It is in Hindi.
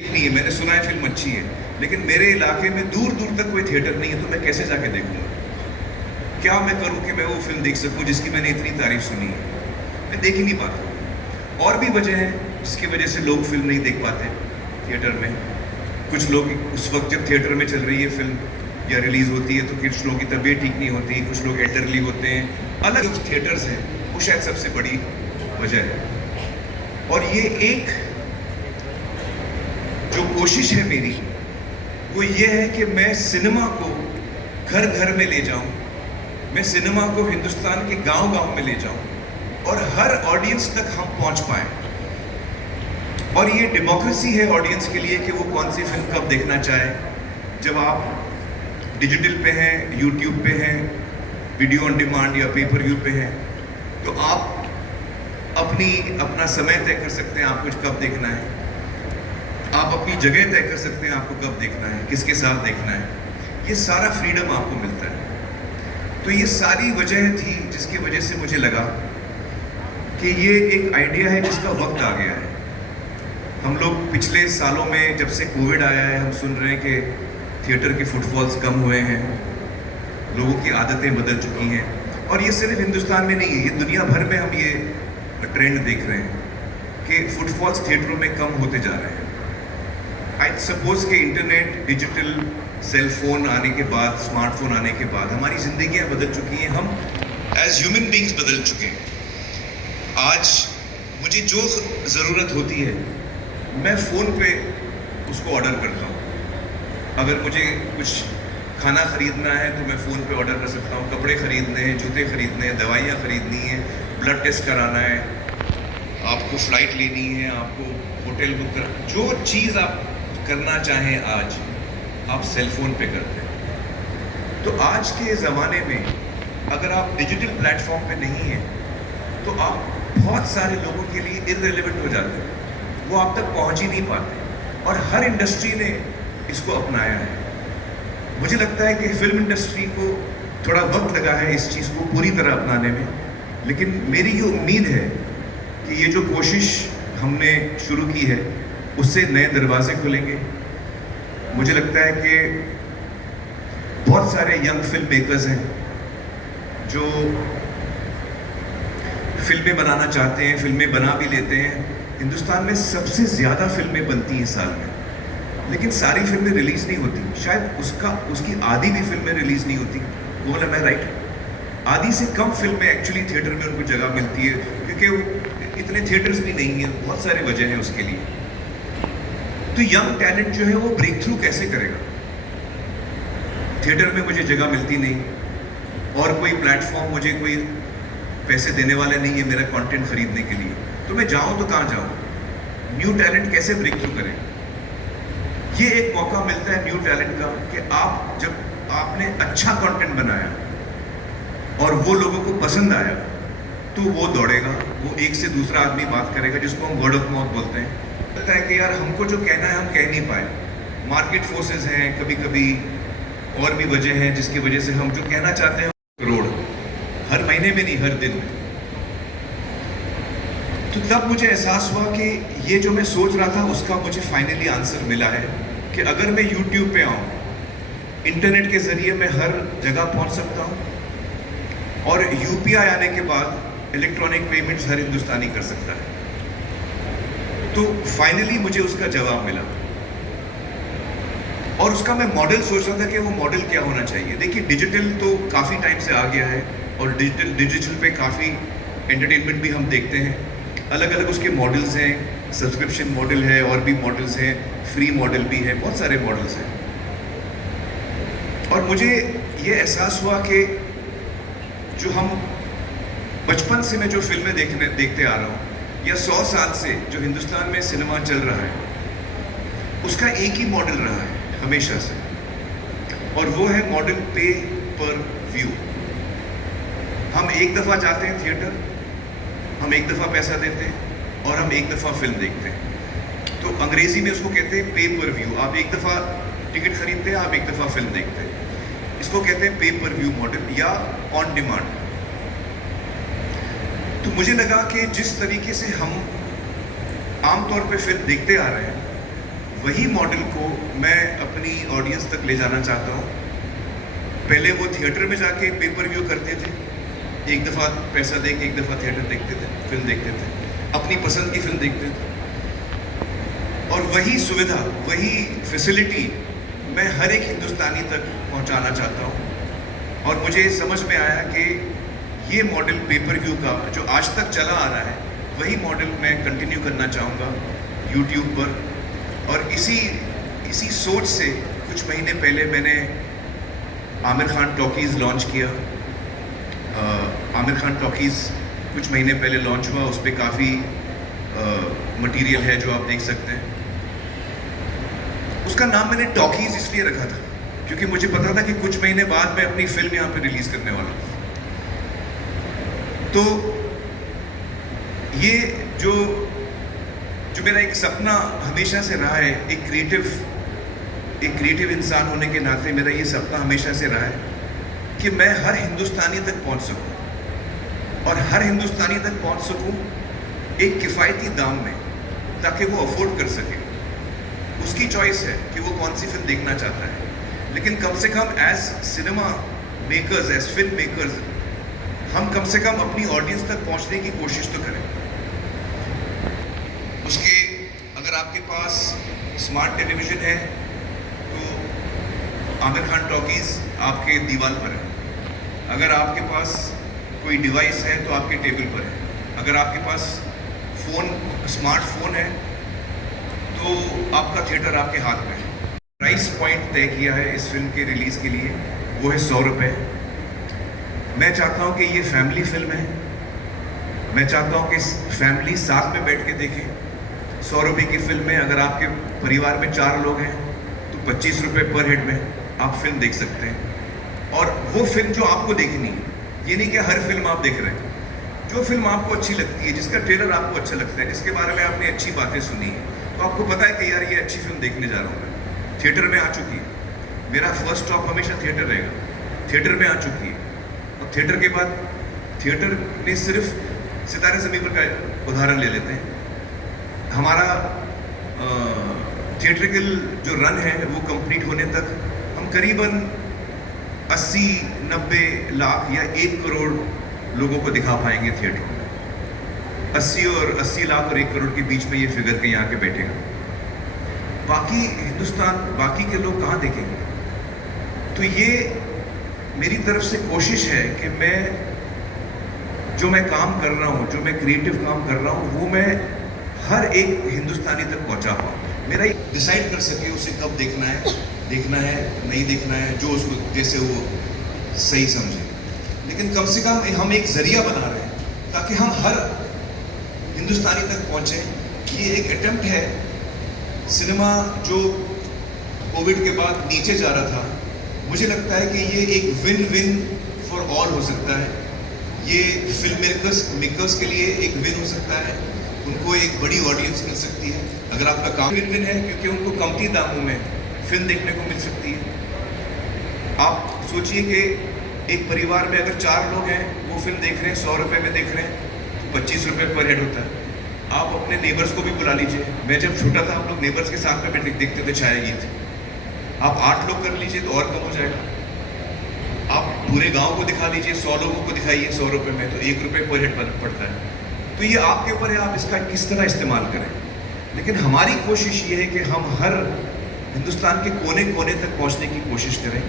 नहीं है, मैंने सुना है फिल्म अच्छी है, लेकिन मेरे इलाके में दूर दूर तक कोई थिएटर नहीं है, तो मैं कैसे जाके देखूंगा? क्या मैं करूं कि मैं वो फिल्म देख सकूं जिसकी मैंने इतनी तारीफ सुनी है? मैं देख ही नहीं पाता। और भी वजह है जिसकी वजह से लोग फिल्म नहीं देख पाते थिएटर में। कुछ लोग उस वक्त जब थिएटर में चल रही है फिल्म या रिलीज़ होती है तो कुछ लोगों की तबीयत ठीक नहीं होती, कुछ लोग एल्डरली होते हैं। अलग जो थिएटर्स हैं वो शायद सबसे बड़ी वजह है। और ये एक जो कोशिश है मेरी वो ये है कि मैं सिनेमा को घर घर में ले जाऊं, मैं सिनेमा को हिंदुस्तान के गांव गांव में ले जाऊं और हर ऑडियंस तक हम पहुंच पाएं। और ये डेमोक्रेसी है ऑडियंस के लिए कि वो कौन सी फिल्म कब देखना चाहे। जब आप डिजिटल पे हैं, यूट्यूब पे हैं, वीडियो ऑन डिमांड या पेपर व्यू पे हैं, तो आप अपना समय तय कर सकते हैं आपको कब देखना है। आप अपनी जगह तय कर सकते हैं आपको कब देखना है, किसके साथ देखना है। ये सारा फ्रीडम आपको मिलता है। तो ये सारी वजह थी जिसकी वजह से मुझे लगा कि ये एक आइडिया है जिसका वक्त आ गया है। हम लोग पिछले सालों में जब से कोविड आया है हम सुन रहे हैं कि थिएटर के फुटफॉल्स कम हुए हैं, लोगों की आदतें बदल चुकी हैं। और ये सिर्फ हिंदुस्तान में नहीं है, ये दुनिया भर में हम ये ट्रेंड देख रहे हैं कि फुटफॉल्स थिएटरों में कम होते जा रहे हैं। आई सपोज कि इंटरनेट, डिजिटल, सेल फोन आने के बाद, स्मार्टफोन आने के बाद हमारी जिंदगियां बदल चुकी हैं, हम एज ह्यूमन बींग्स बदल चुके हैं। आज मुझे जो ज़रूरत होती है मैं फ़ोन पे उसको ऑर्डर करता हूँ। अगर मुझे कुछ खाना ख़रीदना है तो मैं फ़ोन पे ऑर्डर कर सकता हूँ। कपड़े ख़रीदने हैं, जूते ख़रीदने हैं, दवाइयाँ ख़रीदनी है, ब्लड टेस्ट कराना है, आपको फ़्लाइट लेनी है, आपको होटल बुक करना, जो चीज़ आप करना चाहें आज आप सेल फोन पे करते हैं। तो आज के ज़माने में अगर आप डिजिटल प्लेटफॉर्म पे नहीं हैं तो आप बहुत सारे लोगों के लिए इररिलेवेंट हो जाते हैं, वो आप तक पहुंच ही नहीं पाते। और हर इंडस्ट्री ने इसको अपनाया है। मुझे लगता है कि फिल्म इंडस्ट्री को थोड़ा वक्त लगा है इस चीज़ को पूरी तरह अपनाने में, लेकिन मेरी ये उम्मीद है कि ये जो कोशिश हमने शुरू की है उससे नए दरवाजे खुलेंगे। मुझे लगता है कि बहुत सारे यंग फिल्म मेकर्स हैं जो फिल्में बनाना चाहते हैं, फिल्में बना भी लेते हैं। हिंदुस्तान में सबसे ज़्यादा फिल्में बनती हैं साल में, लेकिन सारी फिल्में रिलीज़ नहीं होती। शायद उसकी आधी भी फिल्में रिलीज़ नहीं होती। वो मतलब मैं राइट, आधी से कम फिल्में एक्चुअली थिएटर में उनको जगह मिलती है, क्योंकि इतने थिएटर्स भी नहीं हैं। बहुत सारे वजह हैं उसके लिए। तो यंग टैलेंट जो है वो ब्रेक थ्रू कैसे करेगा? थिएटर में मुझे जगह मिलती नहीं और कोई प्लेटफॉर्म, मुझे कोई पैसे देने वाले नहीं है मेरा कंटेंट खरीदने के लिए, तो मैं जाऊं तो कहाँ जाऊं? न्यू टैलेंट कैसे ब्रेक थ्रू करें? ये एक मौका मिलता है न्यू टैलेंट का कि आप जब आपने अच्छा कंटेंट बनाया और वो लोगों को पसंद आया तो वो दौड़ेगा, वो एक से दूसरा आदमी बात करेगा, जिसको हम वर्ड ऑफ माउथ बोलते हैं। लगता है कि यार हमको जो कहना है हम कह नहीं पाए। मार्केट फोर्सेस हैं, कभी कभी और भी वजह हैं जिसकी वजह से हम जो कहना चाहते हैं करोड़ हर महीने में नहीं, हर दिन में। तो तब मुझे एहसास हुआ कि ये जो मैं सोच रहा था उसका मुझे फाइनली आंसर मिला है कि अगर मैं यूट्यूब पे आऊँ, इंटरनेट के ज़रिए मैं हर जगह पहुँच सकता हूँ और यूपीआई आने के बाद इलेक्ट्रॉनिक पेमेंट्स हर हिंदुस्तानी कर सकता है। तो फाइनली मुझे उसका जवाब मिला और उसका मैं मॉडल सोच रहा था कि वो मॉडल क्या होना चाहिए। देखिए, डिजिटल तो काफ़ी टाइम से आ गया है और डिजिटल पे काफ़ी एंटरटेनमेंट भी हम देखते हैं। अलग अलग उसके मॉडल्स हैं, सब्सक्रिप्शन मॉडल है और भी मॉडल्स हैं, फ्री मॉडल भी है, बहुत सारे मॉडल्स हैं। और मुझे ये एहसास हुआ कि जो हम बचपन से मैं जो फिल्में देखते आ रहा हूँ या 100 साल से जो हिंदुस्तान में सिनेमा चल रहा है उसका एक ही मॉडल रहा है हमेशा से, और वो है मॉडल पे पर व्यू। हम एक दफ़ा जाते हैं थिएटर, हम एक दफ़ा पैसा देते हैं और हम एक दफ़ा फिल्म देखते हैं। तो अंग्रेज़ी में उसको कहते हैं पे पर व्यू। आप एक दफ़ा टिकट खरीदते हैं, आप एक दफ़ा फिल्म देखते हैं। इसको कहते हैं पे पर व्यू मॉडल या ऑन डिमांड। तो मुझे लगा कि जिस तरीके से हम आमतौर पे फिल्म देखते आ रहे हैं वही मॉडल को मैं अपनी ऑडियंस तक ले जाना चाहता हूँ। पहले वो थिएटर में जाके पेपर व्यू करते थे, एक दफ़ा पैसा दे के एक दफ़ा थिएटर देखते थे, फिल्म देखते थे, अपनी पसंद की फिल्म देखते थे। और वही सुविधा, वही फैसिलिटी मैं हर एक हिंदुस्तानी तक पहुंचाना चाहता हूं। और मुझे समझ में आया कि ये मॉडल पेपर व्यू का जो आज तक चला आ रहा है, वही मॉडल मैं कंटिन्यू करना चाहूँगा यूट्यूब पर। और इसी सोच से कुछ महीने पहले मैंने आमिर खान टॉकीज़ लॉन्च किया। आमिर खान टॉकीज़ कुछ महीने पहले लॉन्च हुआ, उस पर काफ़ी मटेरियल है जो आप देख सकते हैं। उसका नाम मैंने टॉकीज़ इसलिए रखा था क्योंकि मुझे पता था कि कुछ महीने बाद मैं अपनी फिल्म यहाँ पे रिलीज़ करने वाला हूँ। तो ये जो मेरा एक सपना हमेशा से रहा है, एक क्रिएटिव इंसान होने के नाते मेरा ये सपना हमेशा से रहा है कि मैं हर हिंदुस्तानी तक पहुँच सकूँ और हर हिंदुस्तानी तक पहुँच सकूँ एक किफ़ायती दाम में, ताकि वो अफोर्ड कर सके। उसकी चॉइस है कि वो कौन सी फिल्म देखना चाहता है, लेकिन कम से कम as cinema makers, as film makers, हम कम से कम अपनी ऑडियंस तक पहुंचने की कोशिश तो करें। उसके अगर आपके पास स्मार्ट टेलीविज़न है तो आमिर खान टॉकीज़ आपके दीवार पर है। अगर आपके पास कोई डिवाइस है तो आपके टेबल पर है। अगर आपके पास स्मार्टफोन है तो आपका थिएटर आपके हाथ में है। प्राइस पॉइंट तय किया है इस फिल्म के रिलीज़ के लिए, वो है 100 रुपये। मैं चाहता हूँ कि ये फैमिली फिल्म है। मैं चाहता हूँ कि फैमिली साथ में बैठ के देखें। 100 रुपये की फिल्म में अगर आपके परिवार में 4 लोग हैं तो 25 रुपये पर हेड में आप फिल्म देख सकते हैं। और वो फिल्म जो आपको देखनी है, ये नहीं कि हर फिल्म आप देख रहे हैं। जो फिल्म आपको अच्छी लगती है, जिसका ट्रेलर आपको अच्छा लगता है, जिसके बारे में आपने अच्छी बातें सुनी है, तो आपको पता है कि यार ये अच्छी फिल्म देखने जा रहा हूँ मैं, थिएटर में आ चुकी है। मेरा फर्स्ट स्टॉप हमेशा थिएटर रहेगा। थिएटर में आ चुकी है और थिएटर के बाद थिएटर में सिर्फ सितारे ज़मीन पर का उदाहरण ले लेते हैं। हमारा थिएट्रिकल जो रन है वो कंप्लीट होने तक हम करीबन 80-90 लाख या 1 करोड़ लोगों को दिखा पाएंगे थिएटर में। 80 लाख और 1 करोड़ के बीच में ये फिगर कहीं आके बैठेगा। बाकी हिंदुस्तान, बाकी के लोग कहाँ देखेंगे? तो ये मेरी तरफ से कोशिश है कि मैं काम कर रहा हूँ, जो मैं क्रिएटिव काम कर रहा हूँ, वो मैं हर एक हिंदुस्तानी तक पहुँचा पाऊँ। मेरा डिसाइड कर सके उसे कब देखना है नहीं देखना है, जो उसको जैसे वो सही समझे। लेकिन कम से कम हम एक जरिया बना रहे हैं ताकि हम हर हिंदुस्तानी तक पहुँचें। ये एक अटेम्प्ट है। सिनेमा जो कोविड के बाद नीचे जा रहा था, मुझे लगता है कि ये एक विन विन फॉर ऑल हो सकता है। ये फिल्म मेकर्स के लिए एक विन हो सकता है। उनको एक बड़ी ऑडियंस मिल सकती है अगर आपका काम विन विन है, क्योंकि उनको कमती दामों में फिल्म देखने को मिल सकती है। आप सोचिए कि एक परिवार में अगर 4 लोग हैं, वो फिल्म देख रहे हैं, 100 रुपये में देख रहे हैं, तो 25 रुपये पर हेड होता है। आप अपने नेबर्स को भी बुला लीजिए। मैं जब छोटा था, हम लोग नेबर्स के साथ में देखते थे छाया गीत। आप 8 लोग कर लीजिए तो और कम हो जाएगा। आप पूरे गांव को दिखा लीजिए, 100 लोगों को दिखाइए 100 रुपये में, तो 1 रुपये पर हेड पड़ता है। तो ये आपके ऊपर है, आप इसका किस तरह इस्तेमाल करें। लेकिन हमारी कोशिश ये है कि हम हर हिंदुस्तान के कोने कोने तक पहुंचने की कोशिश करें।